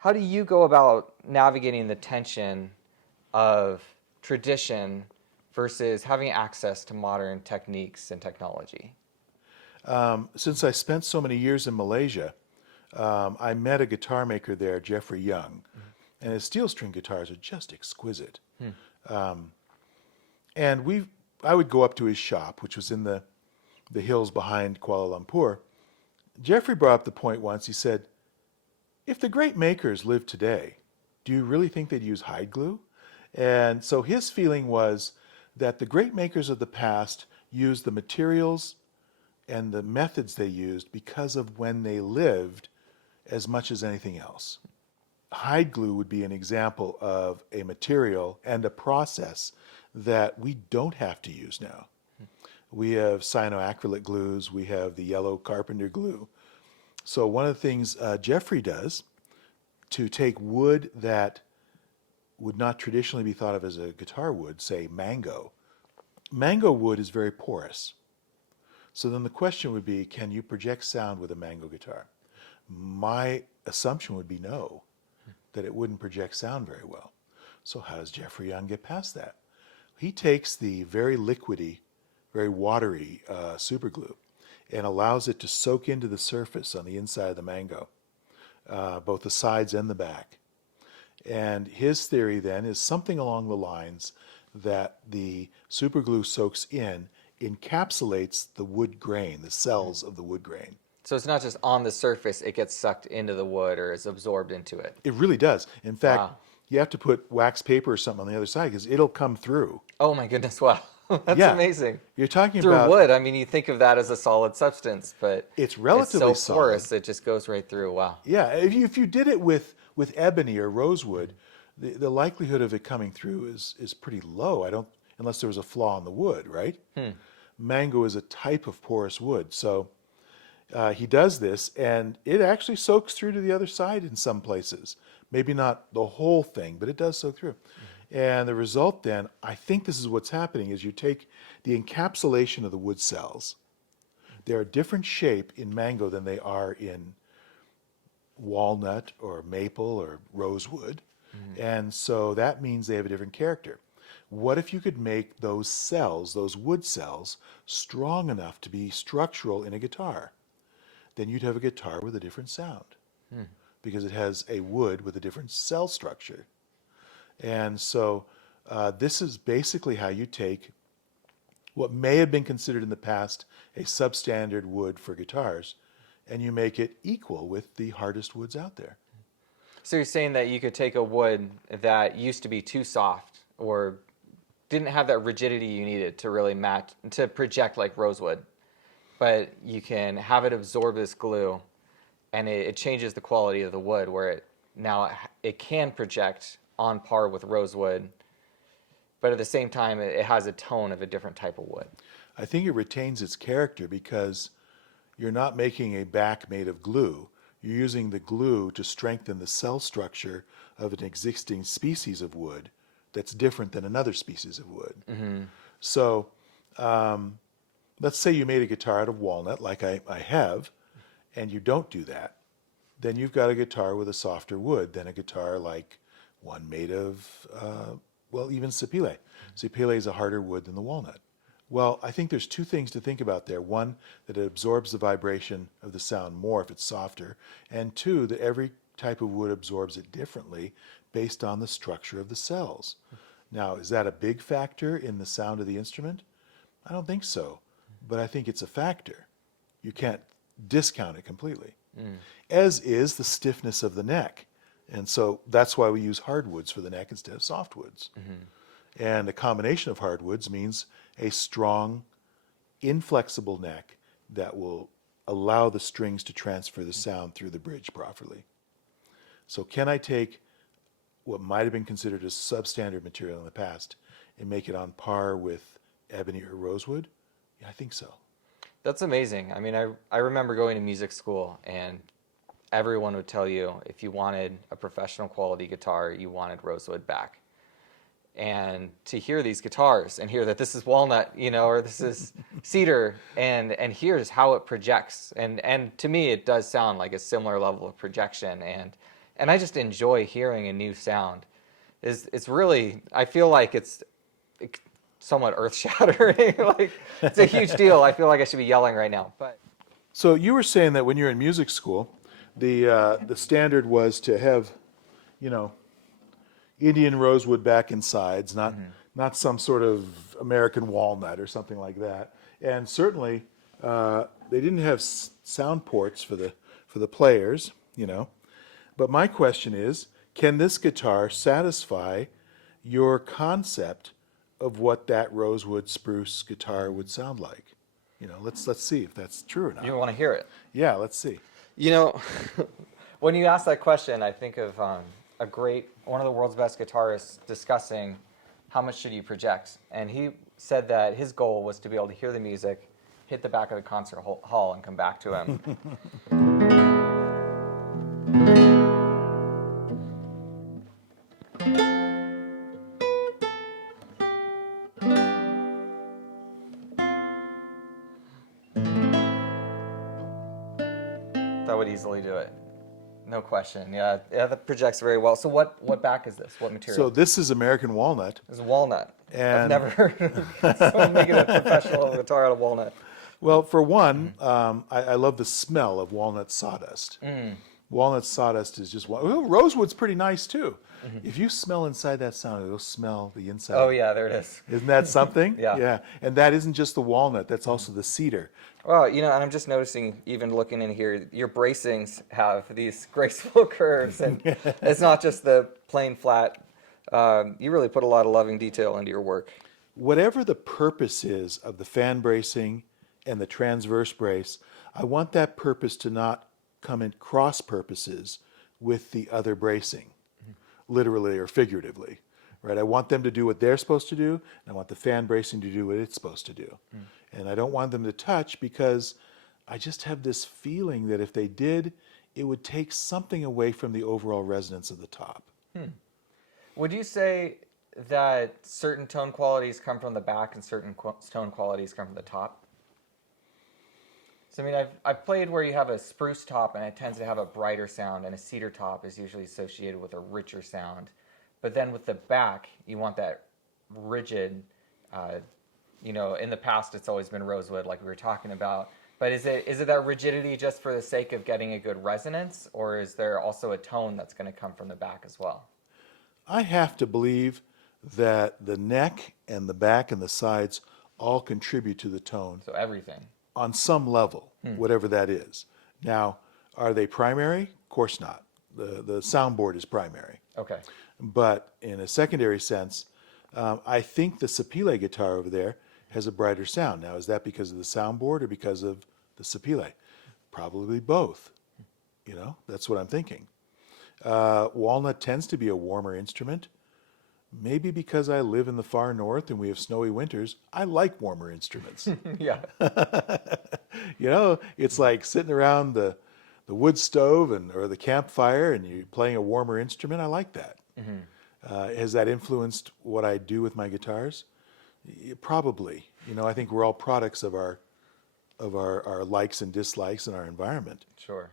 how do you go about navigating the tension of tradition versus having access to modern techniques and technology? Since I spent so many years in Malaysia, I met a guitar maker there, Jeffrey Young, and his steel string guitars are just exquisite. Hmm. And I would go up to his shop, which was in the hills behind Kuala Lumpur. Jeffrey brought up the point once. He said, if the great makers lived today, do you really think they'd use hide glue? And so his feeling was that the great makers of the past used the materials and the methods they used because of when they lived as much as anything else. Hide glue would be an example of a material and a process that we don't have to use now. We have cyanoacrylate glues, we have the yellow carpenter glue. So one of the things Jeffrey does to take wood that would not traditionally be thought of as a guitar wood, say mango. Mango wood is very porous. So then the question would be, can you project sound with a mango guitar? My assumption would be no, that it wouldn't project sound very well. So how does Jeffrey Young get past that? He takes the very liquidy, very watery super glue and allows it to soak into the surface on the inside of the mango, both the sides and the back. And his theory then is something along the lines that the super glue soaks in, encapsulates the wood grain, the cells of the wood grain. So it's not just on the surface, it gets sucked into the wood or is absorbed into it. It really does. In fact, Wow. you have to put wax paper or something on the other side because it'll come through. Oh my goodness, wow. That's Yeah. amazing. You're talking Through about wood, I mean, you think of that as a solid substance, but it's relatively it's so porous, solid. it just goes right through. Wow. Yeah, if you did it with ebony or rosewood, the likelihood of it coming through is pretty low. I don't, unless there was a flaw in the wood, right? Mango is a type of porous wood, so he does this, and it actually soaks through to the other side in some places. Maybe not the whole thing, but it does soak through. And the result then, I think this is what's happening, is you take the encapsulation of the wood cells. They're a different shape in mango than they are in walnut or maple or rosewood. And so that means they have a different character. What if you could make those cells, those wood cells, strong enough to be structural in a guitar? Then you'd have a guitar with a different sound because it has a wood with a different cell structure. And so this is basically how you take what may have been considered in the past a substandard wood for guitars, and you make it equal with the hardest woods out there. So you're saying that you could take a wood that used to be too soft or didn't have that rigidity you needed to really match, to project like rosewood, but you can have it absorb this glue and it changes the quality of the wood where it can project on par with rosewood, but at the same time it has a tone of a different type of wood. I think it retains its character because you're not making a back made of glue. You're using the glue to strengthen the cell structure of an existing species of wood that's different than another species of wood. So let's say you made a guitar out of walnut, like I have, and you don't do that. Then you've got a guitar with a softer wood than a guitar like one made of, well, even sapele. Sapele is a harder wood than the walnut. Well, I think there's two things to think about there. One, that it absorbs the vibration of the sound more if it's softer. And two, that every type of wood absorbs it differently based on the structure of the cells. Now, is that a big factor in the sound of the instrument? I don't think so, but I think it's a factor. You can't discount it completely. As is the stiffness of the neck. And so that's why we use hardwoods for the neck instead of softwoods. And a combination of hardwoods means a strong, inflexible neck that will allow the strings to transfer the sound through the bridge properly. So can I take what might have been considered a substandard material in the past and make it on par with ebony or rosewood? Yeah, I think so. That's amazing. I mean, I remember going to music school and everyone would tell you if you wanted a professional quality guitar, you wanted rosewood back. And to hear these guitars and hear that this is walnut, or this is cedar, and here's how it projects. And to me, it does sound like a similar level of projection. And and I just enjoy hearing a new sound. It's really, I feel like it's somewhat earth-shattering. Like, it's a huge deal. I feel like I should be yelling right now. But So you were saying that when you're in music school, the standard was to have, you know, Indian rosewood back and sides, not some sort of American walnut or something like that. And certainly, they didn't have sound ports for the players, you know. But my question is, can this guitar satisfy your concept of what that rosewood spruce guitar would sound like? You know, let's see if that's true or not. you want to hear it. Yeah, let's see. You know, when you ask that question, I think of one of the world's best guitarists discussing how much should you project. And he said that his goal was to be able to hear the music, hit the back of the concert hall, and come back to him. That would easily do it. No question. Yeah, that projects very well. So what back is this? What material? So this is American walnut. It's walnut. I've And- never heard of someone making a professional guitar out of walnut. Well, for one, I love the smell of walnut sawdust. Walnut sawdust is just rosewood's pretty nice too. If you smell inside that sound, it'll smell the inside. Oh yeah, there it is. Isn't that something? Yeah. Yeah. And that isn't just the walnut, that's also the cedar. Well, you know, and I'm just noticing, even looking in here, your bracings have these graceful curves, and it's not just the plain flat. You really put a lot of loving detail into your work. Whatever the purpose is of the fan bracing and the transverse brace, I want that purpose to not come in cross purposes with the other bracing, literally or figuratively. Right? I want them to do what they're supposed to do, and I want the fan bracing to do what it's supposed to do. And I don't want them to touch because I just have this feeling that if they did, it would take something away from the overall resonance of the top. Would you say that certain tone qualities come from the back and certain tone qualities come from the top? So, I mean, I've played where you have a spruce top and it tends to have a brighter sound, and a cedar top is usually associated with a richer sound. But then with the back, you want that rigid, you know, in the past it's always been rosewood like we were talking about. But is it that rigidity just for the sake of getting a good resonance, or is there also a tone that's going to come from the back as well? I have to believe that the neck and the back and the sides all contribute to the tone So everything. on some level, whatever that is. Now, are they primary? Of course not. The soundboard is primary. Okay. But in a secondary sense, I think the Sapile guitar over there has a brighter sound. Now, is that because of the soundboard or because of the Sapile? Probably both. You know, that's what I'm thinking. Walnut tends to be a warmer instrument. Maybe because I live in the far north and we have snowy winters, I like warmer instruments. Yeah. You know, it's like sitting around the wood stove or the campfire and you're playing a warmer instrument. I like that. Has that influenced what I do with my guitars? Probably. You know, I think we're all products of our likes and dislikes in our environment. Sure.